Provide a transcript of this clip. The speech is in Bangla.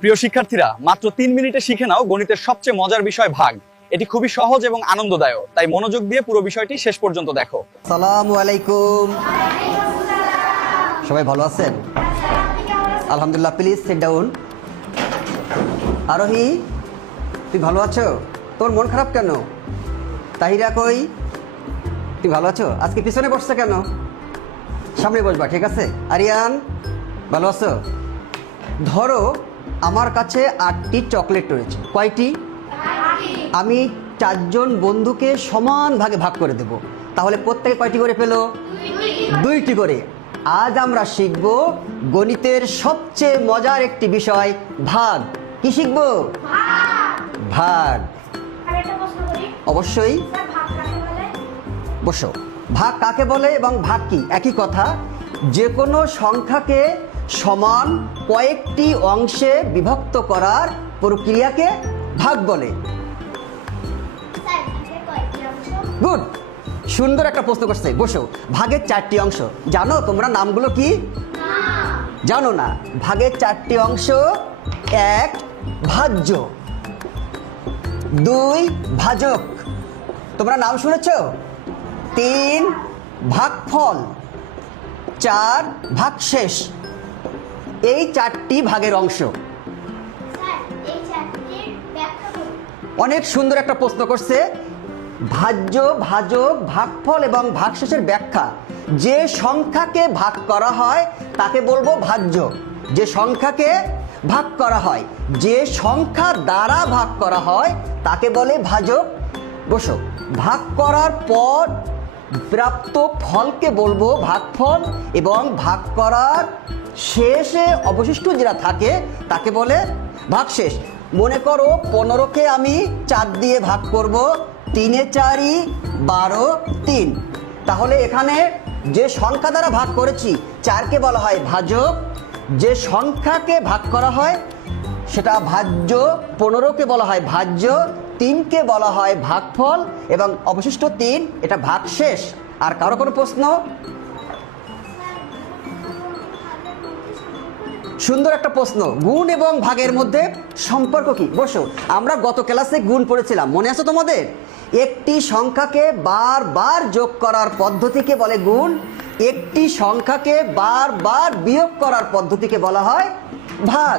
প্রিয় শিক্ষার্থীরা, মাত্র 3 মিনিটে শিখে নাও গণিতের সবচেয়ে মজার বিষয় ভাগ। এটি খুবই সহজ এবং আনন্দদায়ক, তাই মনোযোগ দিয়ে পুরো বিষয়টি শেষ পর্যন্ত দেখো। আসসালামু আলাইকুম। সবাই ভালো আছেন? আলহামদুলিল্লাহ। Please sit down. আরোহী, তুই ভালো আছো? তোর মন খারাপ কেন? তাহিরা কই? তুই ভালো আছো? আজকে পিছনে বসছে কেন? সামনে বসবা, ঠিক আছে? আরিয়ান, ভালো আছো? ধরো আমার কাছে 8টি চকলেট রয়েছে। কয়টি? আমি 4 জন বন্ধুকে সমান ভাগে ভাগ করে দেব। তাহলে প্রত্যেকে কয়টি করে পেলো? 2টি করে। আজ আমরা শিখব গণিতের সবচেয়ে মজার একটি বিষয়, ভাগ। কি শিখব? ভাগ। অবশ্যই। বসো। ভাগ কাকে বলে এবং ভাগ কি? একই কথা। যে কোনো সংখ্যাকে সমান কয়েকটি অংশে বিভক্ত করার প্রক্রিয়াকে ভাগ বলে। গুড, সুন্দর একটা প্রশ্ন করছে। বসো। ভাগের 4টি অংশ জানো তোমরা? নামগুলো কি জানো না? ভাগের 4টি অংশ: 1 ভাজ্য, 2 ভাজক, তোমরা নাম শুনেছো? 3 ভাগফল, 4 ভাগশেষ। এই 4টি ভাগের অংশ। অনেক সুন্দর একটা প্রশ্ন করছে। ভাজ্য, ভাজক, ভাগফল এবং ভাগশেষের ব্যাখ্যা। যে সংখ্যাকে ভাগ করা হয় তাকে বলবো ভাজ্য। যে সংখ্যাকে ভাগ করা হয়, যে সংখ্যা দ্বারা ভাগ করা হয় তাকে বলে ভাজক। বসো। ভাগ করার পর প্রাপ্ত ফলকে বলবো ভাগফল, এবং ভাগ করার শেষে অবশিষ্ট যেটা থাকে তাকে বলে ভাগশেষ। মনে করো 15কে আমি 4 দিয়ে ভাগ করব। 3 এ 4 12, 3। তাহলে এখানে যে সংখ্যা দ্বারা ভাগ করেছি 4কে বলা হয় ভাজক, যে সংখ্যাকে ভাগ করা হয় সেটা ভাজ্য। 15কে বলা হয় ভাজ্য, 3কে বলা হয় ভাগফল, এবং অবশিষ্ট 3 এটা ভাগশেষ। আর কারো কোনো প্রশ্ন? সুন্দর একটা প্রশ্ন। গুণ এবং ভাগের মধ্যে সম্পর্ক কি? বসো। আমরা গত ক্লাসে গুণ পড়েছিলাম, মনে আছে তোমাদের? একটি সংখ্যাকে বারবার যোগ করার পদ্ধতিকে বলে গুণ, একটি সংখ্যাকে বারবার বিয়োগ করার পদ্ধতিকে বলা হয় ভাগ।